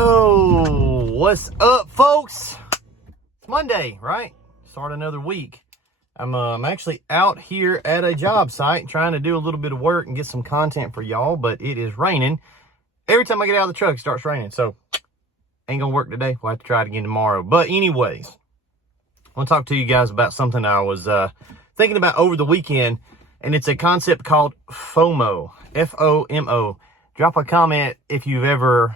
Oh, what's up, folks? It's Monday, right? Start another week. I'm actually out here at a job site trying to do a little bit of work and get some content for y'all, but it is raining. Every time I get out of the truck, it starts raining, so ain't gonna work today. We'll have to try it again tomorrow. But anyways, I want to talk to you guys about something I was thinking about over the weekend, and it's a concept called FOMO, F-O-M-O. Drop a comment if you've ever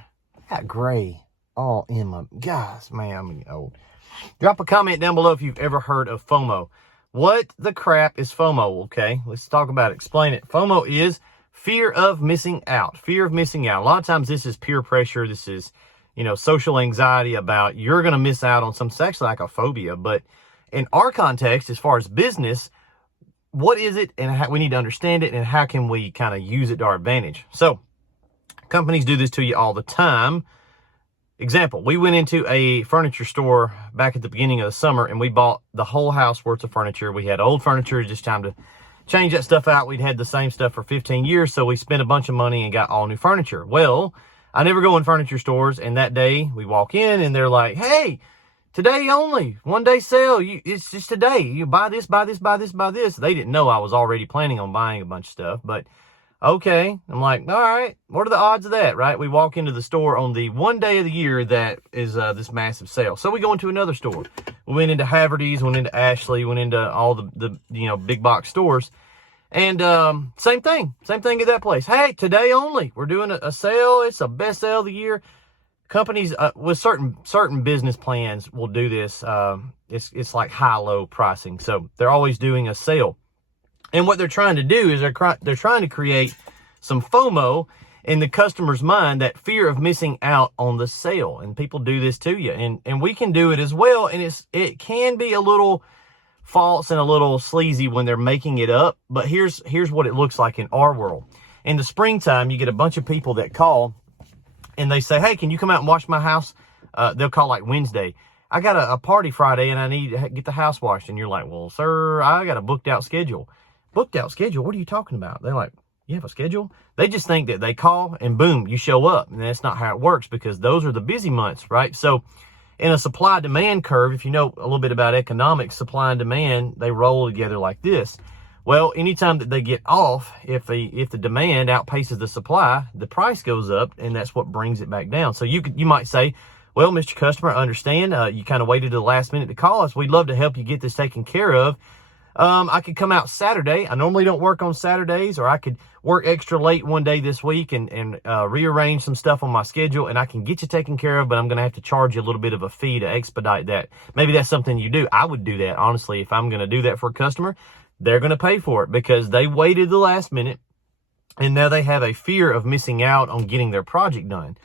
got gray all in my guys, man, I'm getting old. Drop a comment down below if you've ever heard of FOMO. What the crap is FOMO? Okay, let's talk about it. Explain it. FOMO is fear of missing out. Fear of missing out. A lot of times this is peer pressure. This is, social anxiety about you're going to miss out on something. It's actually like a phobia. But in our context, as far as business, what is it and how we need to understand it and how can we kind of use it to our advantage? So companies do this to you all the time. Example, we went into a furniture store back at the beginning of the summer and we bought the whole house worth of furniture. We had old furniture, just time to change that stuff out. We'd had the same stuff for 15 years, so we spent a bunch of money and got all new furniture. Well, I never go in furniture stores, and that day we walk in and they're like, hey, today only, 1 day sale. It's just today. You buy this, buy this, buy this, buy this. They didn't know I was already planning on buying a bunch of stuff, but okay. I'm like, all right, what are the odds of that, right? We walk into the store on the 1 day of the year that is this massive sale. So we go into another store. We went into Haverty's, went into Ashley, went into all the big box stores. And same thing at that place. Hey, today only. We're doing a sale. It's the best sale of the year. Companies with certain business plans will do this. It's like high-low pricing. So they're always doing a sale. And what they're trying to do is they're trying to create some FOMO in the customer's mind, that fear of missing out on the sale. And people do this to you. And we can do it as well. And it can be a little false and a little sleazy when they're making it up. But here's what it looks like in our world. In the springtime, you get a bunch of people that call and they say, hey, can you come out and wash my house? They'll call like Wednesday. I got a party Friday and I need to get the house washed. And you're like, well, sir, I got a booked out schedule. Booked out schedule? What are you talking about? They're like, you have a schedule? They just think that they call and boom, you show up. And that's not how it works, because those are the busy months, right? So in a supply demand curve, if you know a little bit about economics, supply and demand, they roll together like this. Well, anytime that they get off, if the demand outpaces the supply, the price goes up, and that's what brings it back down. So you might say, well, Mr. Customer, I understand. You kind of waited to the last minute to call us. We'd love to help you get this taken care of. I could come out Saturday. I normally don't work on Saturdays, or I could work extra late one day this week and rearrange some stuff on my schedule, and I can get you taken care of, but I'm going to have to charge you a little bit of a fee to expedite that. Maybe that's something you do. I would do that, honestly. If I'm going to do that for a customer, they're going to pay for it because they waited the last minute, and now they have a fear of missing out on getting their project done.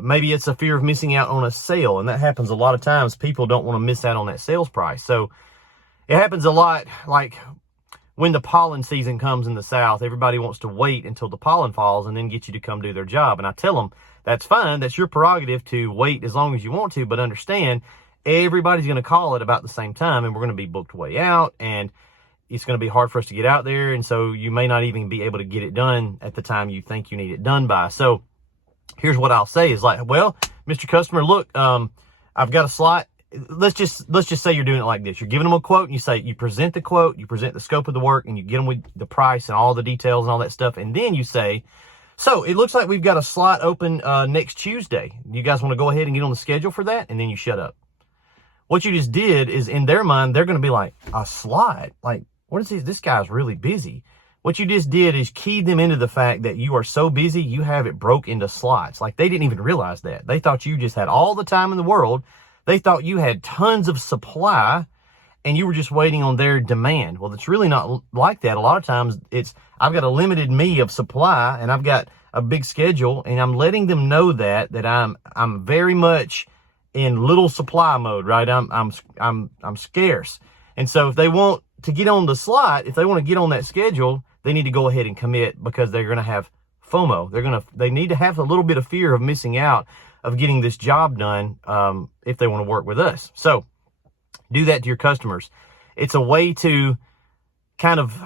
Maybe it's a fear of missing out on a sale, and that happens a lot of times. People don't want to miss out on that sales price. So it happens a lot, like when the pollen season comes in the South, everybody wants to wait until the pollen falls and then get you to come do their job. And I tell them, that's fine. That's your prerogative to wait as long as you want to, but understand everybody's going to call at about the same time, and we're going to be booked way out, and it's going to be hard for us to get out there. And so you may not even be able to get it done at the time you think you need it done by. So here's what I'll say is like, well, Mr. Customer, look, I've got a slot. Let's just say you're doing it like this. You're giving them a quote, and you say, you present the quote, you present the scope of the work, and you get them with the price and all the details and all that stuff. And then you say, so it looks like we've got a slot open next Tuesday. You guys want to go ahead and get on the schedule for that? And then you shut up. What you just did is, in their mind, they're going to be like, a slot? Like, what is this? This guy's really busy. What you just did is keyed them into the fact that you are so busy, you have it broke into slots. Like, they didn't even realize that. They thought you just had all the time in the world. They thought you had tons of supply and you were just waiting on their demand. Well, it's really not like that. A lot of times I've got a limited me of supply and I've got a big schedule, and I'm letting them know that I'm very much in little supply mode, right? I'm scarce. And so if they want to get on the slot, if they want to get on that schedule, they need to go ahead and commit, because they're going to have FOMO. They need to have a little bit of fear of missing out of getting this job done if they want to work with us. So do that to your customers. It's a way to kind of,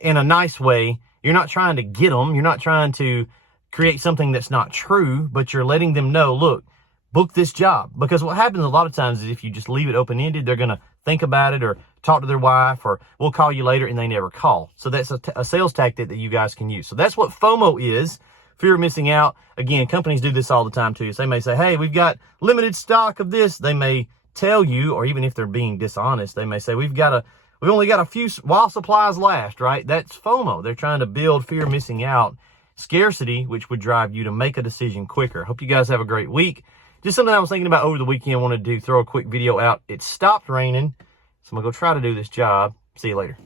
in a nice way, you're not trying to get them. You're not trying to create something that's not true, but you're letting them know, look, book this job. Because what happens a lot of times is if you just leave it open-ended, they're going to think about it or talk to their wife or we'll call you later, and they never call. So that's a sales tactic that you guys can use. So that's what FOMO is, fear of missing out. Again, companies do this all the time too. So they may say, hey, we've got limited stock of this. They may tell you, or even if they're being dishonest, they may say, we've only got a few while supplies last, right? That's FOMO. They're trying to build fear of missing out, scarcity, which would drive you to make a decision quicker. Hope you guys have a great week. Just something I was thinking about over the weekend. I wanted to throw a quick video out. It stopped raining, so I'm going to go try to do this job. See you later.